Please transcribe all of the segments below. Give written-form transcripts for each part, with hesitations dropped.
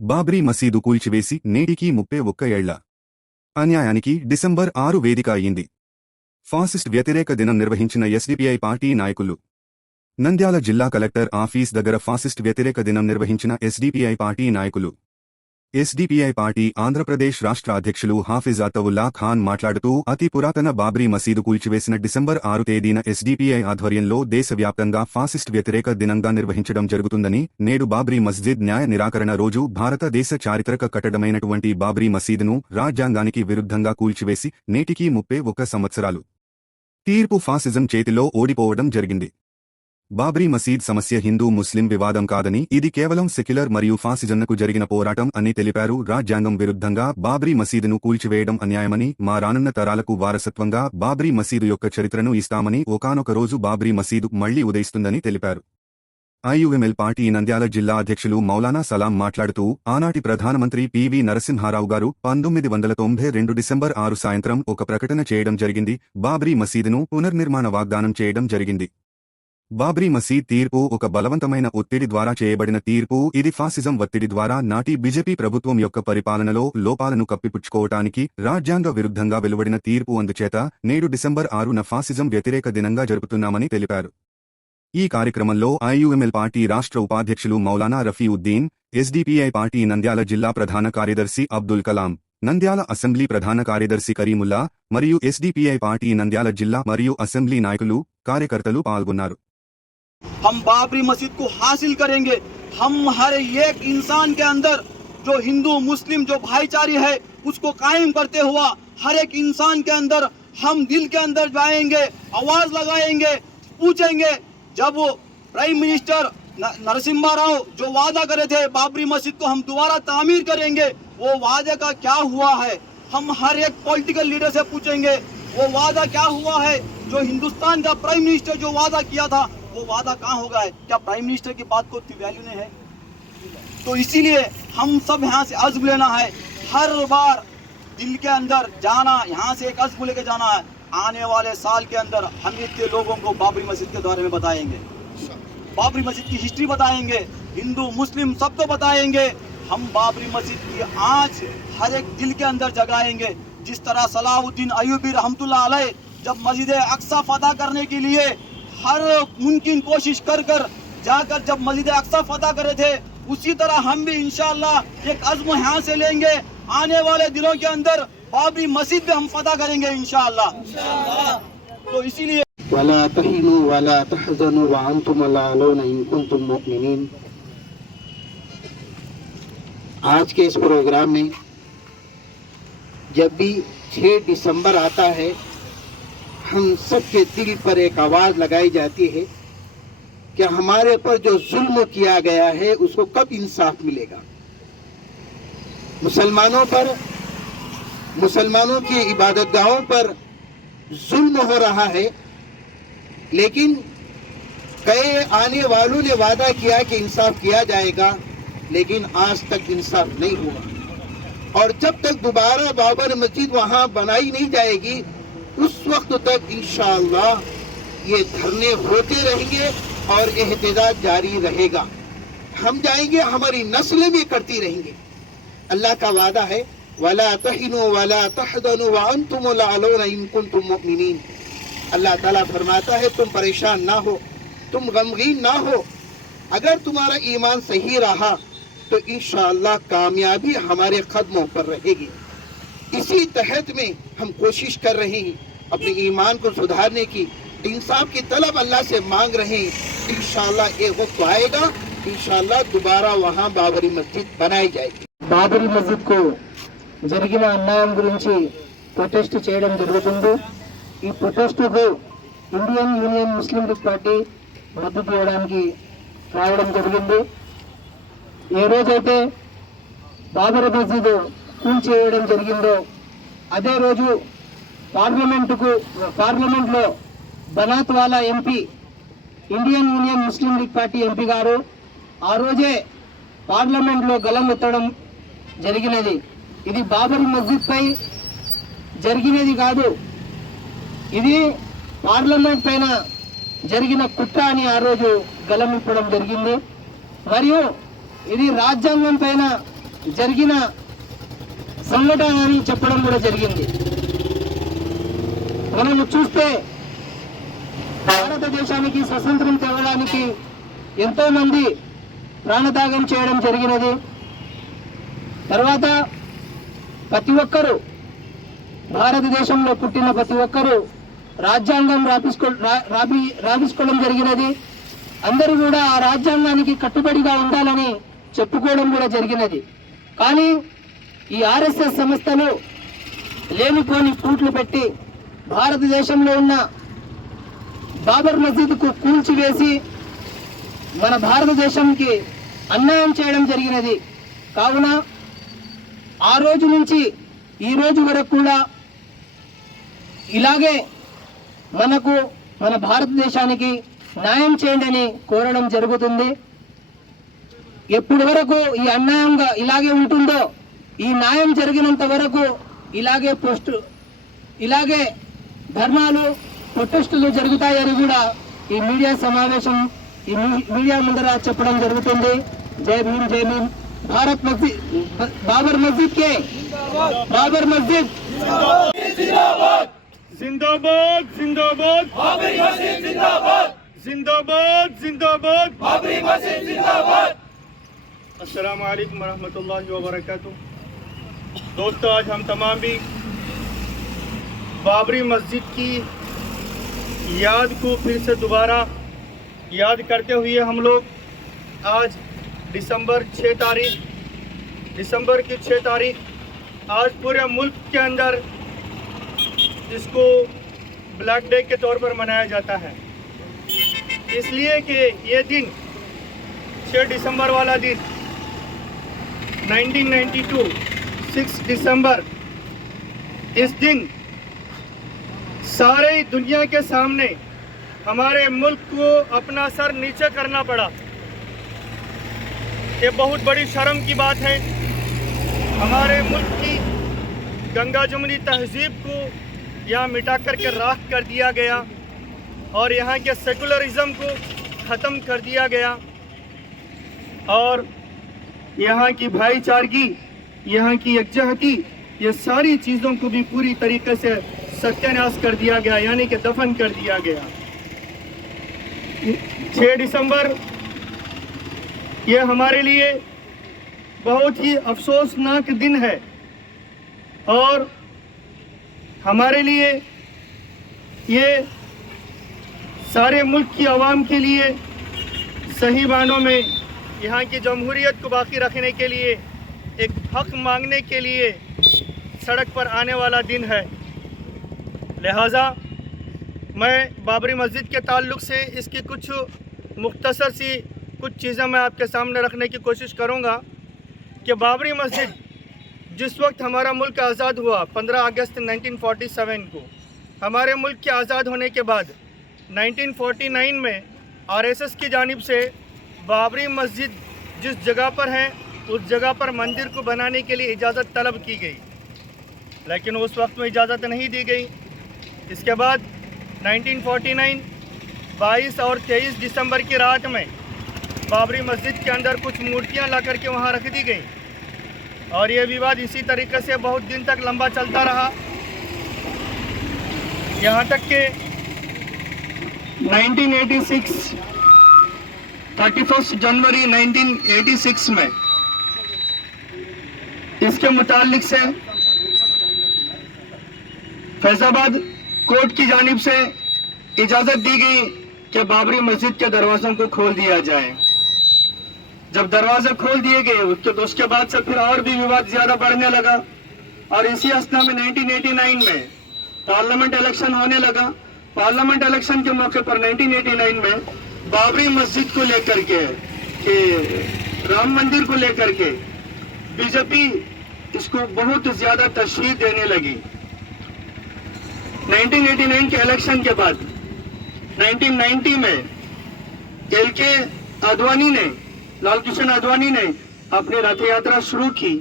బాబ్రీ మసీదు కూల్చివేసి నేటికి 31 ఏళ్ల అన్యాయానికి డిసెంబర్ 6 వేదిక అయింది. ఫాసిస్ట్ వ్యతిరేక దినం నిర్వహించిన ఎస్డిపిఐ పార్టీ నాయకులు. నంద్యాల జిల్లా కలెక్టర్ ఆఫీస్ దగ్గర ఫాసిస్ట్ వ్యతిరేక దినం నిర్వహించిన ఎస్డిపిఐ పార్టీ నాయకులు. ఎస్డిపిఐ పార్టీ ఆంధ్రప్రదేశ్ రాష్ట్ర అధ్యక్షులు హాఫిజ్ అతవుల్లా ఖాన్ మాట్లాడుతూ అతి పురాతన బాబ్రీ మసీదు కూల్చివేసిన డిసెంబర్ 6 తేదీన ఎస్డిపిఐ ఆధ్వర్యంలో దేశవ్యాప్తంగా ఫాసిస్ట్ వ్యతిరేక దినంగా నిర్వహించడం జరుగుతుందని, నేడు బాబ్రీ మస్జిద్ న్యాయ నిరాకరణ రోజు భారతదేశ చారిత్రక కట్టడమైనటువంటి బాబ్రీ మసీదును రాజ్యాంగానికి విరుద్ధంగా కూల్చివేసి నేటికి 31 సంవత్సరాలు. తీర్పు ఫాసిజం చేతిలో ఓడిపోవడం జరిగింది. బాబ్రీ మసీద్ సమస్య హిందూ ముస్లిం వివాదం కాదని, ఇది కేవలం సెక్యులర్ మరియు ఫాసిజంకు జరిగిన పోరాటం అని తెలిపారు. రాజ్యాంగం విరుద్ధంగా బాబ్రీ మసీదును కూల్చివేయడం అన్యాయమని, మా రానున్న తరాలకు వారసత్వంగా బాబ్రీ మసీదు యొక్క చరిత్రను ఇస్తామని, ఒకానొక రోజు బాబ్రీ మసీదు మళ్లీ ఉదయిస్తుందని తెలిపారు. ఐయుఎంఎల్ పార్టీ నంద్యాల జిల్లా అధ్యక్షులు మౌలానా సలాం మాట్లాడుతూ, ఆనాటి ప్రధానమంత్రి పివి నరసింహారావు గారు 1992 డిసెంబర్ 6 సాయంత్రం ఒక ప్రకటన చేయడం జరిగింది. బాబ్రీ మసీదును పునర్నిర్మాణ వాగ్దానం చేయడం జరిగింది. బాబ్రీ మసీద్ తీర్పు ఒక బలవంతమైన ఒత్తిడి ద్వారా చేయబడిన తీర్పు. ఇది ఫాసిజం ఒత్తిడి ద్వారా నాటి బీజేపీ ప్రభుత్వం యొక్క పరిపాలనలో లోపాలను కప్పిపుచ్చుకోవటానికి రాజ్యాంగ విరుద్ధంగా వెలువడిన తీర్పు. అందుచేత నేడు డిసెంబర్ 6న ఫాసిజం వ్యతిరేక దినంగా జరుపుతున్నామని తెలిపారు. ఈ కార్యక్రమంలో ఐయుఎంఎల్ పార్టీ రాష్ట్ర ఉపాధ్యక్షులు మౌలానా రఫీఉద్దీన్, ఎస్డిపిఐ పార్టీ నంద్యాల జిల్లా ప్రధాన కార్యదర్శి అబ్దుల్ కలాం, నంద్యాల అసెంబ్లీ ప్రధాన కార్యదర్శి కరీముల్లా మరియు ఎస్డిపిఐ పార్టీ నంద్యాల జిల్లా మరియు అసెంబ్లీ నాయకులు, కార్యకర్తలు పాల్గొన్నారు. हम बाबरी मस्जिद को हासिल करेंगे. हम हर एक इंसान के अंदर जो हिंदू मुस्लिम जो भाईचारे है उसको कायम करते हुआ हर एक इंसान के अंदर हम दिल के अंदर जाएंगे, आवाज लगाएंगे, पूछेंगे. जब वो प्राइम मिनिस्टर नरसिम्हा राव जो वादा करे थे बाबरी मस्जिद को हम दोबारा तामीर करेंगे, वो वादे का क्या हुआ है. हम हर एक पॉलिटिकल लीडर से पूछेंगे वो वादा क्या हुआ है. जो हिंदुस्तान का प्राइम मिनिस्टर जो वादा किया था वो वादा कहाँ होगा है. क्या प्राइम मिनिस्टर की बात को इतनी वैल्यू नहीं है. तो इसीलिए हम सब यहाँ से अज़्म लेना है. हर बार दिल के अंदर जाना, यहाँ से एक अज़्म लेके जाना है. आने वाले साल के अंदर हम इतने लोगों को बाबरी मस्जिद के बारे में बताएंगे, बाबरी मस्जिद की हिस्ट्री बताएंगे, हिंदू मुस्लिम सबको बताएंगे. हम बाबरी मस्जिद की आँच हर एक दिल के अंदर जगाएंगे. जिस तरह सलाहुद्दीन अय्यूबी रहमतुल्लाह अलैह जब मस्जिद अक्सा फतह करने के लिए हर मुमकिन कोशिश कर जाकर जब मस्जिद अक्सा फतह करे थे, उसी तरह हम भी इंशाअल्लाह एक अज़्म यहाँ से लेंगे. आने वाले दिनों के अंदर बाबरी मस्जिद भी हम फतह करेंगे इंशाअल्लाह. तो इसीलिए वला तहीनु वला तहज़नु व अंतुम अल-अ'लौना इन कुंतुम मुमिनीन. आज के इस प्रोग्राम में जब भी 6 दिसंबर आता है, हम सबके दिल पर एक आवाज़ लगाई जाती है कि हमारे पर जो जुल्म किया गया है उसको कब इंसाफ मिलेगा. मुसलमानों पर, मुसलमानों की इबादतगाहों पर जुल्म हो रहा है, लेकिन कई आने वालों ने वादा किया कि इंसाफ किया जाएगा, लेकिन आज तक इंसाफ नहीं हुआ. और जब तक दोबारा बाबर मस्जिद वहाँ बनाई नहीं जाएगी, उस वक्त तक इंशाअल्लाह ये धरने होते रहेंगे और एहतजाज जारी रहेगा. हम जाएंगे, हमारी नस्लें भी करती रहेंगी. अल्लाह का वादा है वला तहिनु वला तहज़नु व अंतुम अल-अ'लौना इन कुंतुम मुमिनीन. अल्लाह ताला फरमाता है तुम परेशान ना हो, तुम गमगीन ना हो. अगर तुम्हारा ईमान सही रहा तो इंशाअल्लाह कामयाबी हमारे कदमों पर रहेगी. इसी तहत में हम कोशिश कर रहे हैं अपने ईमान को सुधारने की, इंसाफ की तलब अल्लाह से मांग रहे हैं. इंशाअल्लाह एक वक्त आएगा, इंशाअल्लाह दोबारा वहाँ बाबरी मस्जिद बनाई जाएगी. బాబరీ మస్జిద్ కు జరిగిన అన్యాయం గురించి ప్రొటెస్ట్ చేయడం జరుగుతుంది. ఈ ప్రొటెస్టుకు ఇండియన్ యూనియన్ ముస్లిం లీగ్ పార్టీ మద్దతు ఇవ్వడానికి రావడం జరిగింది. ఏ రోజైతే బాబరీ మస్జిద్ కూల్చేయడం జరిగిందో అదే రోజు పార్లమెంట్లో బనాత్ వాలా ఎంపీ, ఇండియన్ యూనియన్ ముస్లిం లీగ్ పార్టీ ఎంపీ గారు ఆ రోజే పార్లమెంట్లో గలం ఎత్తడం జరిగినది. ఇది బాబరీ మస్జిద్ పై జరిగినది కాదు, ఇది పార్లమెంట్ పైన జరిగిన కుట్ర అని ఆ రోజు గలం ఇప్పడం జరిగింది. మరియు ఇది రాజ్యాంగం పైన జరిగిన సంఘటన అని చెప్పడం కూడా జరిగింది. మనము చూస్తే భారతదేశానికి స్వతంత్రం తేవడానికి ఎంతో మంది ప్రాణత్యాగం చేయడం జరిగినది. తర్వాత ప్రతి ఒక్కరూ భారతదేశంలో పుట్టిన ప్రతి ఒక్కరూ రాజ్యాంగం రాపించుకోవడం జరిగినది. అందరూ కూడా ఆ రాజ్యాంగానికి కట్టుబడిగా ఉండాలని చెప్పుకోవడం కూడా జరిగినది. కానీ ఈ ఆర్ఎస్ఎస్ సంస్థలు లేనిపోని కూట్లు పెట్టి భారతదేశంలో ఉన్న బాబర్ మసీదుకు కూల్చివేసి మన భారతదేశంకి అన్యాయం చేయడం జరిగినది. కావున ఆ రోజు నుంచి ఈ రోజు వరకు కూడా ఇలాగే మన భారతదేశానికి న్యాయం చేయండి అని కోరడం జరుగుతుంది. ఎప్పటి వరకు ఈ అన్యాయంగా ఇలాగే ఉంటుందో, ఈ న్యాయం జరిగినంత వరకు ఇలాగే ధర్నాలు ప్రొటెస్టులు జరుగుతాయని కూడా ఈ మీడియా సమావేశం ఈ మీడియా ముందర చెప్పడం జరుగుతుంది. జై భీమ్, జై భీమ్. భారత్ మస్జిద్, బాబర్ మస్జిద్ के बाबर मस्जिद जिंदाबाद जिंदाबाद बाबरी मस्जिद जिंदाबाद जिंदाबाद जिंदाबाद बाबरी मस्जिद जिंदाबाद। अस्सलाम वालेकुम रहमतुल्लाहि व बरकातुहू। दोस्तों, आज हम तमाम भी बाबरी मस्जिद की याद को फिर से दोबारा याद करते हुए हम लोग आज दिसंबर की 6 तारीख आज पूरे मुल्क के अंदर इसको ब्लैक डे के तौर पर मनाया जाता है। इसलिए कि ये दिन 6 दिसंबर वाला दिन 1992 6 दिसंबर, इस दिन सारे दुनिया के सामने हमारे मुल्क को अपना सर नीचे करना पड़ा। ये बहुत बड़ी शर्म की बात है। हमारे मुल्क की गंगा जमुनी तहजीब को यहाँ मिटा करके राख कर दिया गया और यहाँ के सेकुलरिज्म को ख़त्म कर दिया गया और यहाँ की भाईचारगी, यहाँ की यकजहती, ये सारी चीज़ों को भी पूरी तरीके से सत्यानाश कर दिया गया, यानी कि दफन कर दिया गया। 6 दिसंबर ये हमारे लिए बहुत ही अफसोसनाक दिन है और हमारे लिए, ये सारे मुल्क की आवाम के लिए सही मानों में यहाँ की जमहूरियत को बाकी रखने के लिए, एक हक मांगने के लिए सड़क पर आने वाला दिन है। लिहाजा मैं बाबरी मस्जिद के ताल्लुक़ से इसकी कुछ मुख्तसर सी कुछ चीज़ें मैं आपके सामने रखने की कोशिश करूँगा कि बाबरी मस्जिद जिस वक्त हमारा मुल्क आज़ाद हुआ 15 अगस्त 1947 को, हमारे मुल्क के आज़ाद होने के बाद 1949 में आरएसएस की जानिब से बाबरी मस्जिद जिस जगह पर है उस जगह पर मंदिर को बनाने के लिए इजाज़त तलब की गई, लेकिन उस वक्त में इजाज़त नहीं दी गई। इसके बाद 1949 22 और 23 दिसंबर की रात में बाबरी मस्जिद के अंदर कुछ मूर्तियां ला करके वहां रख दी गई और ये विवाद इसी तरीके से बहुत दिन तक लंबा चलता रहा, यहाँ तक कि 1986 31 जनवरी 1986 में इसके मुतालिक से फैजाबाद कोर्ट की जानिब से इजाज़त दी गई कि बाबरी मस्जिद के दरवाज़ों को खोल दिया जाए। जब दरवाजे खोल दिए गए उसके बाद से फिर और भी विवाद ज़्यादा बढ़ने लगा और इसी असना में 1989 में पार्लियामेंट इलेक्शन होने लगा। पार्लियामेंट इलेक्शन के मौके पर 1989 में बाबरी मस्जिद को लेकर के कि राम मंदिर को लेकर के बीजेपी इसको बहुत ज़्यादा तशरीह देने लगी। 1989 के इलेक्शन के बाद 1990 में एलके आडवाणी ने, लाल कृष्ण आडवाणी ने अपनी रथ यात्रा शुरू की।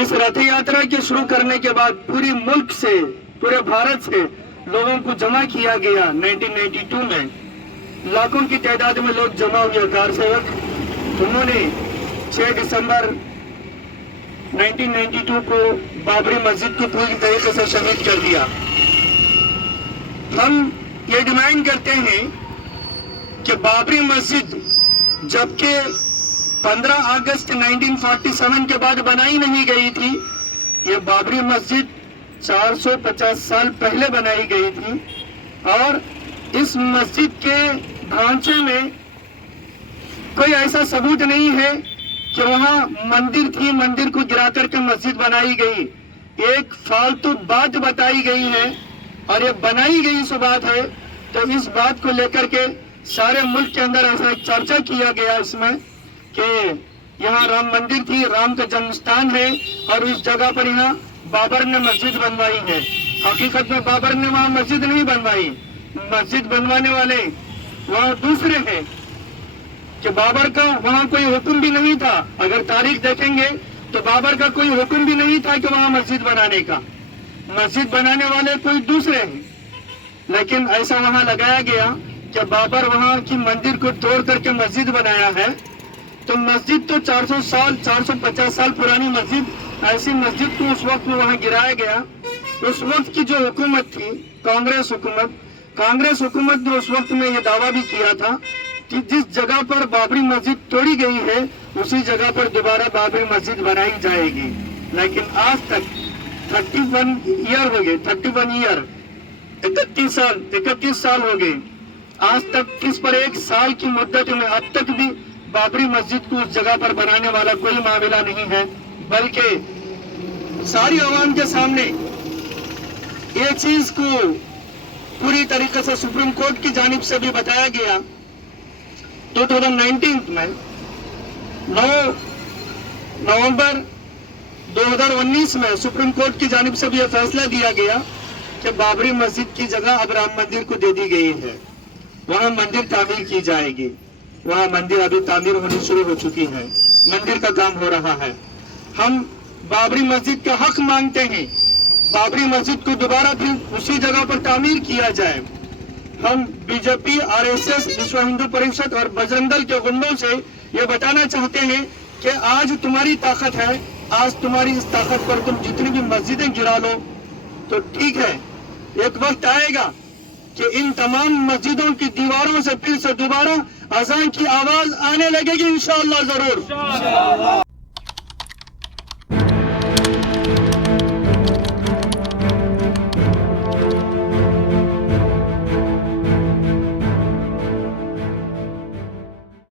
इस रथ यात्रा के शुरू करने के बाद पूरी मुल्क से, पूरे भारत से लोगों को जमा किया गया। 1992 में लाखों की तादाद में लोग जमा हुए कार सेवक। उन्होंने 6 दिसंबर 1992 को बाबरी मस्जिद को पूरी तरीके से शहीद कर दिया। हम ये डिमांड करते हैं कि बाबरी मस्जिद जबकि 15 अगस्त 1947 के बाद बनाई नहीं गई थी, ये बाबरी मस्जिद 450 साल पहले बनाई गई थी और इस मस्जिद के ढांचे में कोई ऐसा सबूत नहीं है कि वहाँ मंदिर थी, मंदिर को गिरा करके मस्जिद बनाई गई। एक फालतू बात बताई गई है और ये बनाई गई सो बात है। तो इस बात को लेकर के सारे मुल्क के अंदर ऐसा एक चर्चा किया गया इसमें कि यहाँ राम मंदिर थी, राम का जन्म स्थान है और इस जगह पर यहाँ बाबर ने मस्जिद बनवाई है। हकीकत में बाबर ने वहाँ मस्जिद नहीं बनवाई, मस्जिद बनवाने वाले वहाँ दूसरे हैं कि बाबर का वहाँ कोई हुक्म भी नहीं था। अगर तारीख देखेंगे तो बाबर का कोई हुक्म भी नहीं था कि वहाँ मस्जिद बनाने का, मस्जिद बनाने वाले कोई दूसरे हैं। लेकिन ऐसा वहाँ लगाया गया कि बाबर वहाँ की मंदिर को तोड़ करके मस्जिद बनाया है। तो मस्जिद तो 400 साल 450 साल पुरानी मस्जिद, ऐसी मस्जिद को उस वक्त में वहाँ गिराया गया। उस वक्त की जो हुकूमत थी, कांग्रेस हुकूमत ने उस वक्त में ये दावा भी किया था कि जिस जगह पर बाबरी मस्जिद तोड़ी गई है उसी जगह पर दोबारा बाबरी मस्जिद बनाई जाएगी। लेकिन आज तक 31 ईयर 31 साल हो गए, आज तक इस पर एक साल की मुद्दत में अब तक भी बाबरी मस्जिद को उस जगह पर बनाने वाला कोई मामला नहीं है। बल्कि सारी आवाम के सामने ये चीज को पूरी तरीके से सुप्रीम कोर्ट की जानिब से भी बताया गया। 2019 में 9 नवंबर 2019 में सुप्रीम कोर्ट की जानिब से भी यह फैसला दिया गया कि बाबरी मस्जिद की जगह अब राम मंदिर को दे दी गई है, वहां मंदिर तामीर की जाएगी। वहां मंदिर अभी तामीर होनी शुरू हो चुकी है, मंदिर का काम हो रहा है। हम बाबरी मस्जिद का हक मांगते हैं, बाबरी मस्जिद को दोबारा फिर उसी जगह पर तामीर किया जाए। हम बीजेपी, आरएसएस, विश्व हिंदू परिषद और बजरंग दल के गुंडों से ये बताना चाहते हैं कि आज तुम्हारी ताकत है, आज तुम्हारी इस ताकत पर तुम जितनी भी मस्जिदें गिरा लो तो ठीक है, एक वक्त आएगा कि इन तमाम मस्जिदों की दीवारों से फिर से दोबारा अज़ान की आवाज आने लगेगी इंशाअल्लाह जरूर।